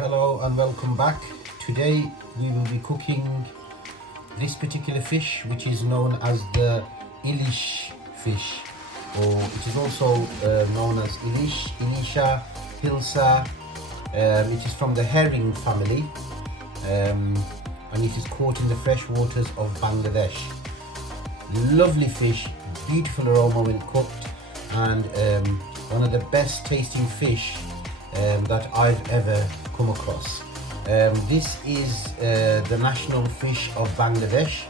Hello and welcome back. Today we will be cooking this particular fish, which is known as the Ilish fish, or it is also known as Ilish, Ilisha, Hilsa. It is from the herring family, and it is caught in the fresh waters of Bangladesh. Lovely fish, beautiful aroma when cooked, and one of the best tasting fish that I've ever come across. This is the national fish of Bangladesh.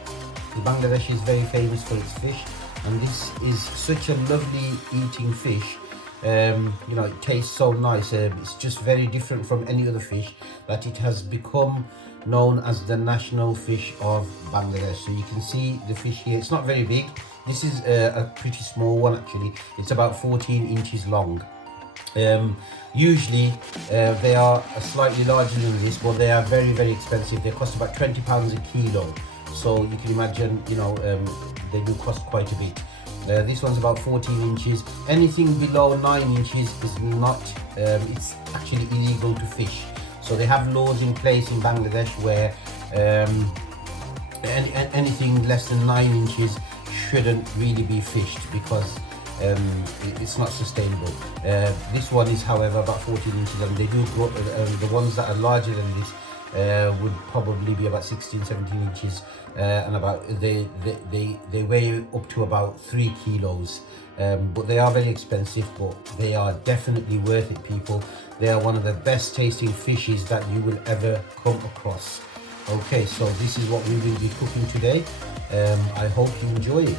Bangladesh is very famous for its fish, and this is such a lovely eating fish. It tastes so nice. It's just very different from any other fish that it has become known as the national fish of Bangladesh. So you can see the fish here. It's not very big. This is a pretty small one actually. It's about 14 inches long. Usually they are slightly larger than this, but they are very, very expensive. They cost about £20 a kilo. So you can imagine, they do cost quite a bit. This one's about 14 inches. Anything below 9 inches is not, it's actually illegal to fish. So they have laws in place in Bangladesh where anything less than 9 inches shouldn't really be fished because it's not sustainable. This one is, however, about 14 inches, and they do grow, the ones that are larger than this would probably be about 16, 17 inches, and about they weigh up to about 3 kilos. But they are very expensive, but they are definitely worth it, people. They are one of the best tasting fishes that you will ever come across. Okay, so this is what we will be cooking today. I hope you enjoy it.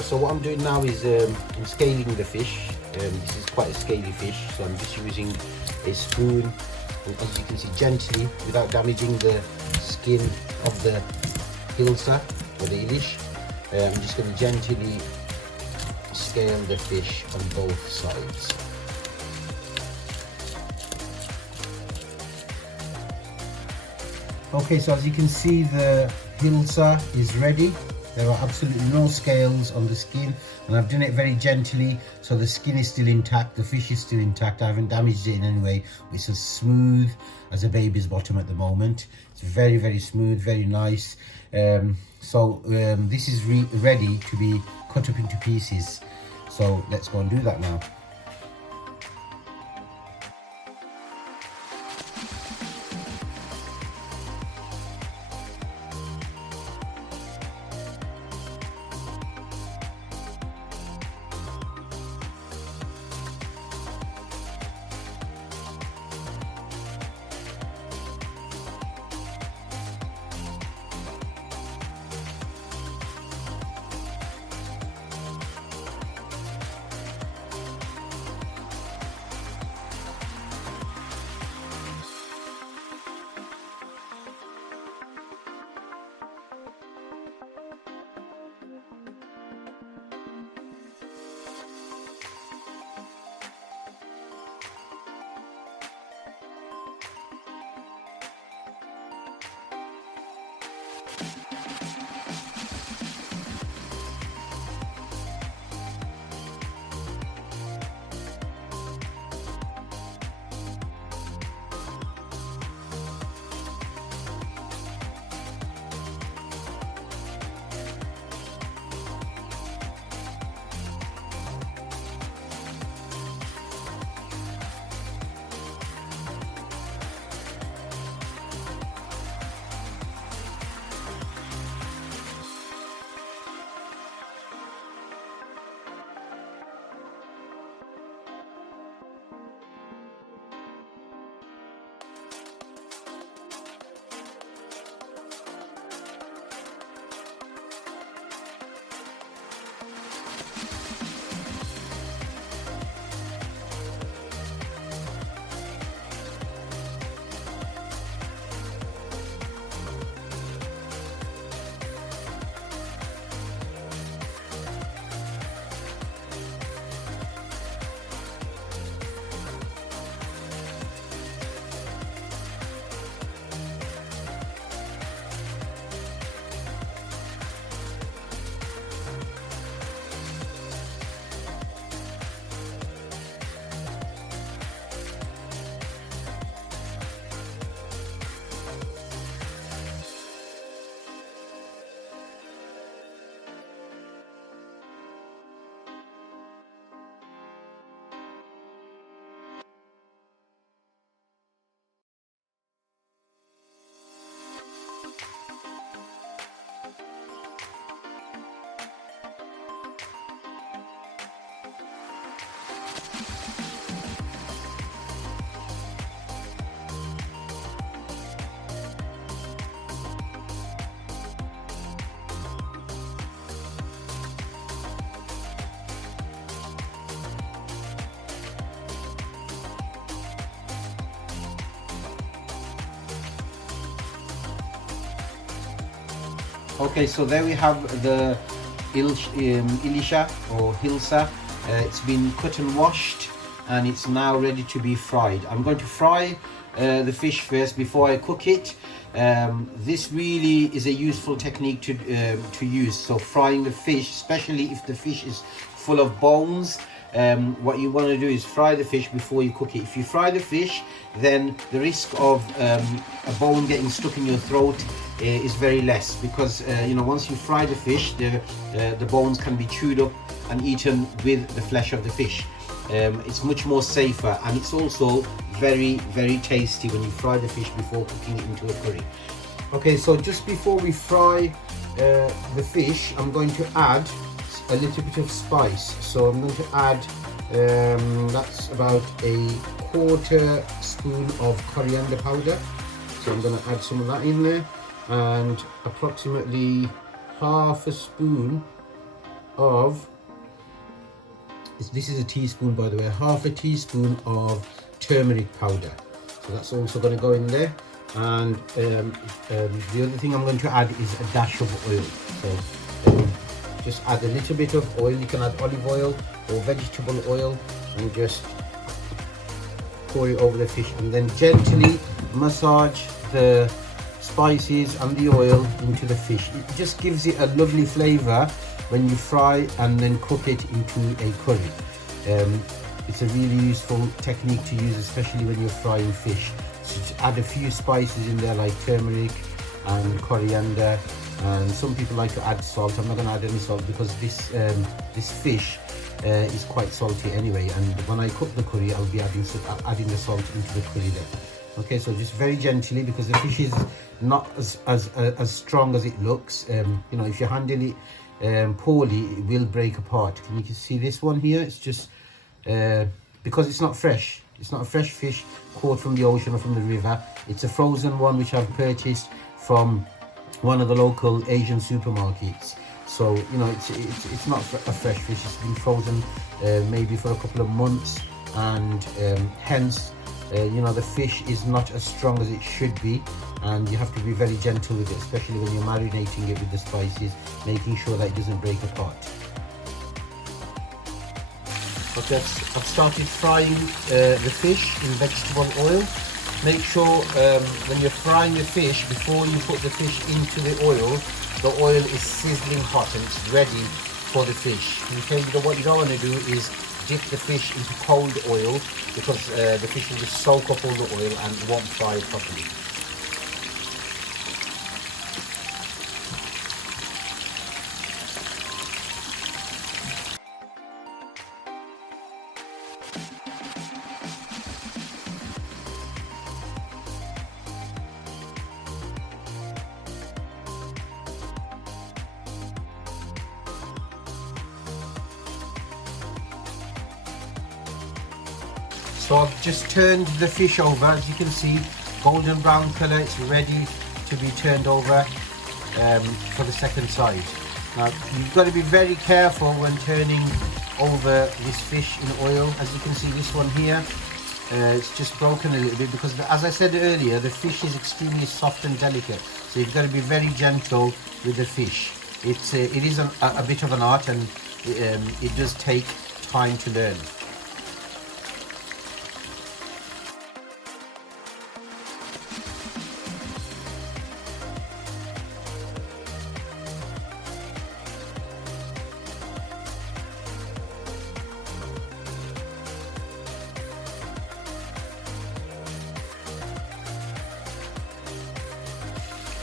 So what I'm doing now is I'm scaling the fish. This is quite a scaly fish, so I'm just using a spoon, and as you can see, gently, without damaging the skin of the hilsa or the ilish. I'm just going to gently scale the fish on both sides. Okay, so as you can see, the hilsa is ready. There are absolutely no scales on the skin, and I've done it very gently, so the skin is still intact, the fish is still intact. I haven't damaged it in any way. It's as smooth as a baby's bottom at the moment. It's very, very smooth, very nice. This is ready to be cut up into pieces. So let's go and do that now. Okay, so there we have the Ilisha or Hilsa. It's been cut and washed, and it's now ready to be fried. I'm going to fry the fish first before I cook it. This really is a useful technique to use. So frying the fish, especially if the fish is full of bones, what you want to do is fry the fish before you cook it. If you fry the fish, then the risk of a bone getting stuck in your throat is very less, because you know, once you fry the fish, the bones can be chewed up and eaten with the flesh of the fish. It's much more safer, and it's also very, very tasty when you fry the fish before cooking it into a curry. Okay, so just before we fry the fish, I'm going to add a little bit of spice. So I'm going to add that's about a quarter spoon of coriander powder. So I'm going to add some of that in there, and approximately half a spoon of, this is a teaspoon by the way, half a teaspoon of turmeric powder. So that's also going to go in there. And the other thing I'm going to add is a dash of oil. So just add a little bit of oil. You can add olive oil or vegetable oil, and just pour it over the fish, and then gently massage the spices and the oil into the fish. It just gives it a lovely flavor when you fry and then cook it into a curry. It's a really useful technique to use, especially when you're frying fish. So just add a few spices in there like turmeric and coriander, and some people like to add salt. I'm not going to add any salt because this fish is quite salty anyway, and when I cook the curry I'll be adding the salt into the curry there. Okay, so just very gently, because the fish is not as strong as it looks. You know, if you handle it poorly, it will break apart. Can you see this one here? It's just because it's not fresh. It's not a fresh fish caught from the ocean or from the river. It's a frozen one which I've purchased from one of the local Asian supermarkets. So you know, it's not a fresh fish. It's been frozen maybe for a couple of months, and hence you know, the fish is not as strong as it should be, and you have to be very gentle with it, especially when you're marinating it with the spices, making sure that it doesn't break apart. Okay, I've started frying the fish in vegetable oil. Make sure when you're frying the fish, before you put the fish into the oil is sizzling hot and it's ready for the fish. Okay, what you don't want to do is dip the fish into cold oil, because the fish will just soak up all the oil and it won't fry properly. So I've just turned the fish over. As you can see, golden brown colour. It's ready to be turned over for the second side. Now you've got to be very careful when turning over this fish in oil. As you can see, this one here, it's just broken a little bit, because as I said earlier, the fish is extremely soft and delicate. So you've got to be very gentle with the fish. It is a bit of an art, and it does take time to learn.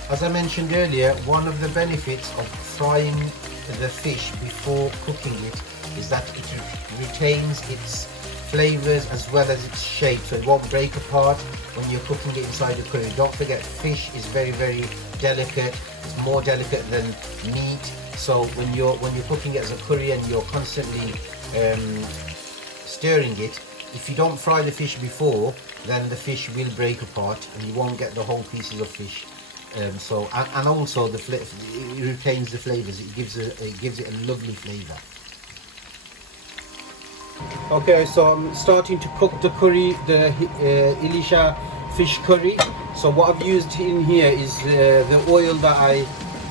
As I mentioned earlier, one of the benefits of frying the fish before cooking it is that it retains its flavors as well as its shape, so it won't break apart when you're cooking it inside the curry. Don't forget, fish is very, very delicate. It's more delicate than meat. So when you're cooking it as a curry and you're constantly stirring it, if you don't fry the fish before, then the fish will break apart and you won't get the whole pieces of fish. And also it retains the flavors. It gives it a lovely flavor. Okay, so I'm starting to cook the curry, the Ilisha fish curry. So what I've used in here is the oil that I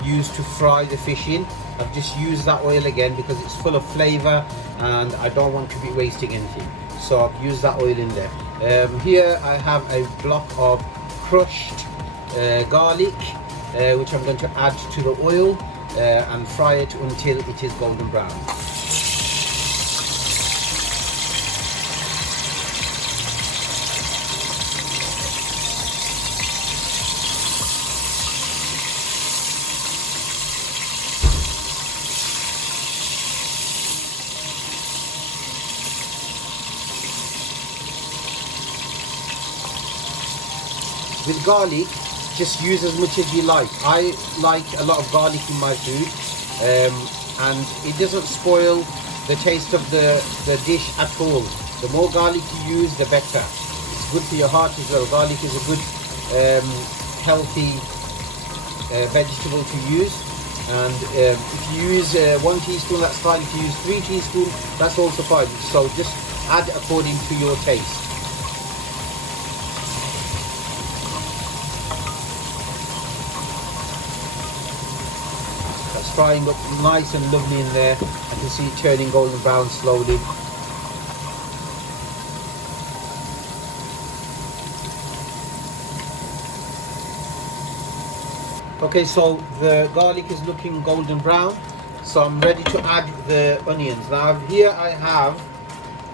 used to fry the fish in. I've just used that oil again because it's full of flavour and I don't want to be wasting anything. So I've used that oil in there. Here I have a block of crushed garlic, which I'm going to add to the oil and fry it until it is golden brown. With garlic, just use as much as you like. I like a lot of garlic in my food, and it doesn't spoil the taste of the dish at all. The more garlic you use, the better. It's good for your heart as well. Garlic is a good, healthy vegetable to use. And if you use 1 teaspoon, that's fine. If you use 3 teaspoons, that's also fine. So just add according to your taste. That's frying up nice and lovely in there. I can see it turning golden brown slowly. Okay, so the garlic is looking golden brown, so I'm ready to add the onions. Now here I have,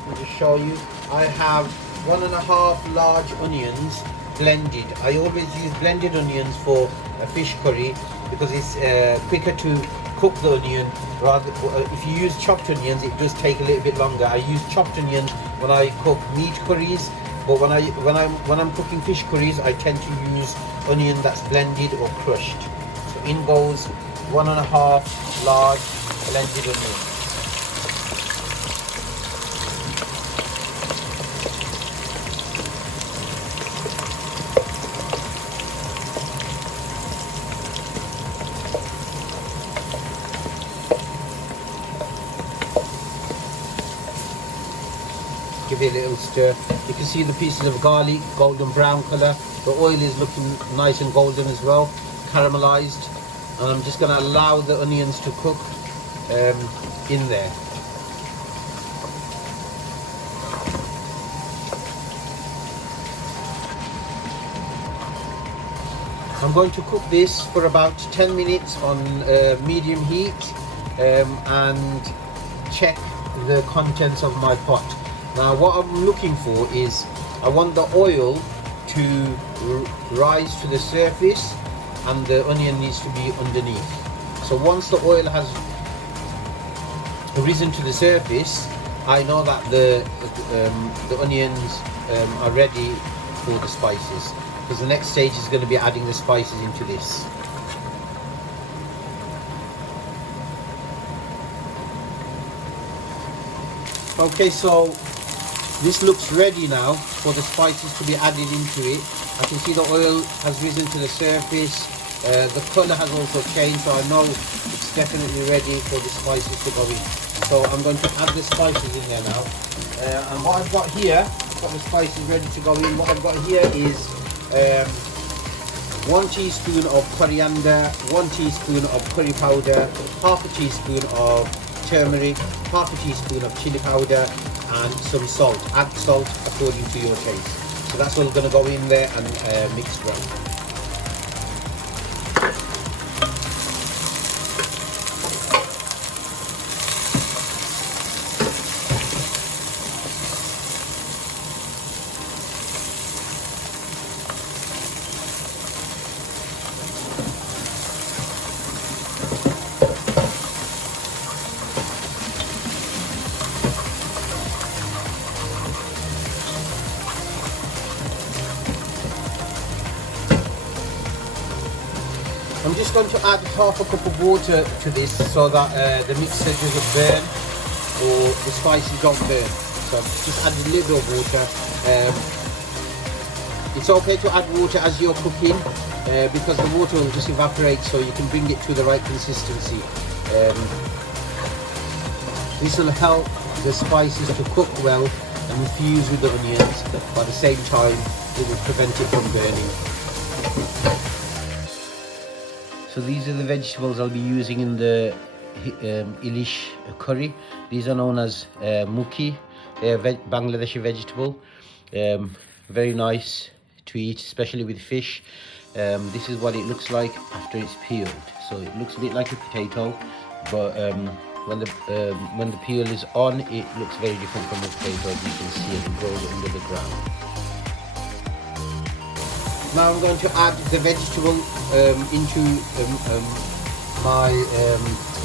let me just show you, I have 1.5 large onions blended. I always use blended onions for a fish curry because it's quicker to cook the onion. Rather, if you use chopped onions, it does take a little bit longer. I use chopped onions when I cook meat curries, but when I'm cooking fish curries, I tend to use onion that's blended or crushed. So in goes 1.5 large blended onions. Give it a little stir. You can see the pieces of garlic, golden brown colour. The oil is looking nice and golden as well, caramelized. And I'm just going to allow the onions to cook in there. I'm going to cook this for about 10 minutes on medium heat and check the contents of my pot. Now what I'm looking for is, I want the oil to rise to the surface and the onion needs to be underneath. So once the oil has risen to the surface, I know that the onions are ready for the spices, because the next stage is going to be adding the spices into this. Okay, so this looks ready now for the spices to be added into it. I can see the oil has risen to the surface. The colour has also changed, so I know it's definitely ready for the spices to go in. So I'm going to add the spices in there now. And what I've got here, I've got the spices ready to go in. What I've got here is 1 teaspoon of coriander, 1 teaspoon of curry powder, half a teaspoon of turmeric, half a teaspoon of chilli powder, and some salt. Add salt according to your taste. So that's all going to go in there and mix well. I'm just going to add half a cup of water to this so that the mixture doesn't burn or the spices don't burn. So just add a little bit of water. It's okay to add water as you're cooking because the water will just evaporate, so you can bring it to the right consistency. This will help the spices to cook well and infuse with the onions, but at the same time it will prevent it from burning. So these are the vegetables I'll be using in the Ilish curry. These are known as muki, Bangladeshi vegetable. Very nice to eat, especially with fish. This is what it looks like after it's peeled. So it looks a bit like a potato, but when the peel is on, it looks very different from the potato. As you can see, it grows under the ground. Now I'm going to add the vegetable into my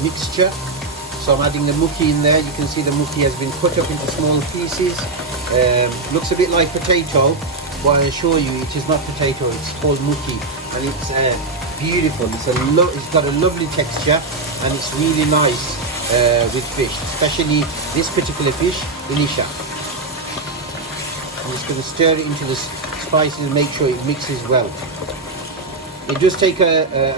mixture. So I'm adding the muki in there. You can see the muki has been cut up into small pieces. Looks a bit like potato, but I assure you it is not potato. It's called muki, and it's beautiful. It's got a lovely texture, and it's really nice with fish, especially this particular fish, Ilish. I'm just going to stir it into the spices and make sure it mixes well. It does take a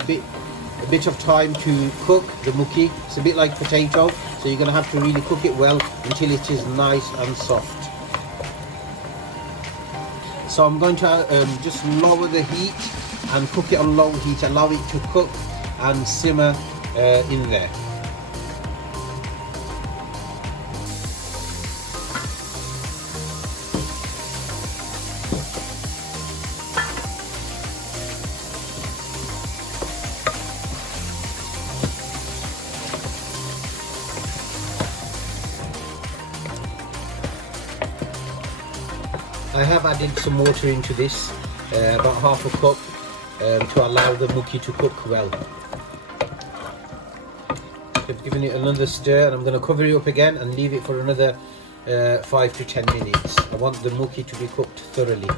bit of time to cook the muki. It's a bit like potato, so you're going to have to really cook it well until it is nice and soft. So I'm going to just lower the heat and cook it on low heat, allow it to cook and simmer in there. I have added some water into this, about half a cup, to allow the muki to cook well. I've given it another stir, and I'm going to cover it up again and leave it for another 5 to 10 minutes. I want the muki to be cooked thoroughly.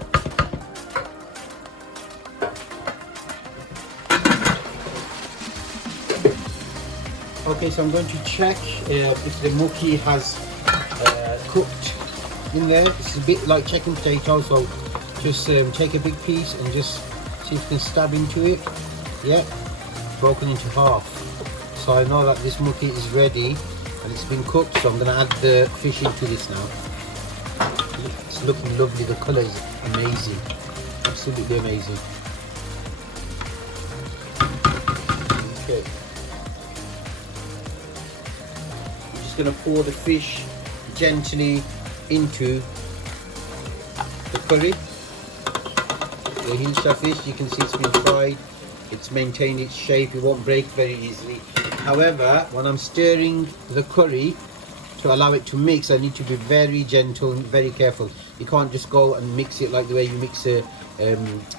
Okay, so I'm going to check if the muki has cooked in there. It's a bit like checking potatoes, so just take a big piece and just see if you can stab into it. Yeah, broken into half. So I know that this muki is ready and it's been cooked, so I'm going to add the fish into this now. It's looking lovely, the colour is amazing, absolutely amazing. Okay, I'm just going to pour the fish gently into the curry. The Ilish fish, you can see it's been fried, it's maintained its shape, it won't break very easily. However, when I'm stirring the curry to allow it to mix, I need to be very gentle and very careful. You can't just go and mix it like the way you mix a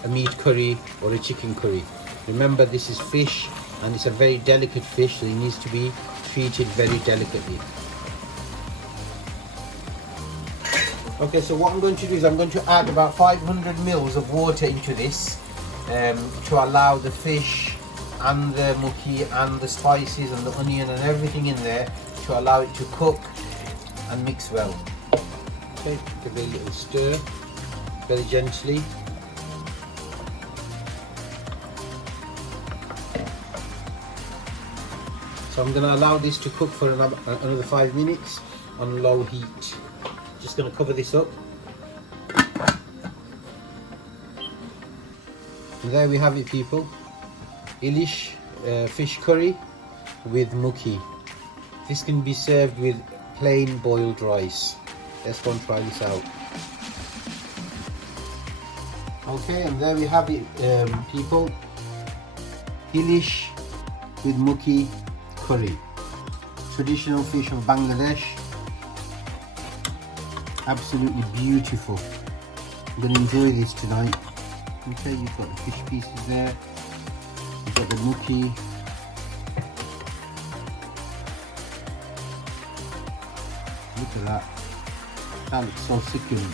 meat curry or a chicken curry. Remember, this is fish and it's a very delicate fish, so it needs to be treated very delicately. Okay, so what I'm going to do is I'm going to add about 500 mils of water into this to allow the fish and the muki and the spices and the onion and everything in there to allow it to cook and mix well. Okay, give it a little stir very gently. So I'm going to allow this to cook for another 5 minutes on low heat. Just going to cover this up. And there we have it, people. Ilish fish curry with muki. This can be served with plain boiled rice. Let's go and try this out. Okay, and there we have it, people. Ilish with muki curry. Traditional fish of Bangladesh. Absolutely beautiful. I'm going to enjoy this tonight. Okay, you've got the fish pieces there. You've got the muki. Look at that. That looks so succulent.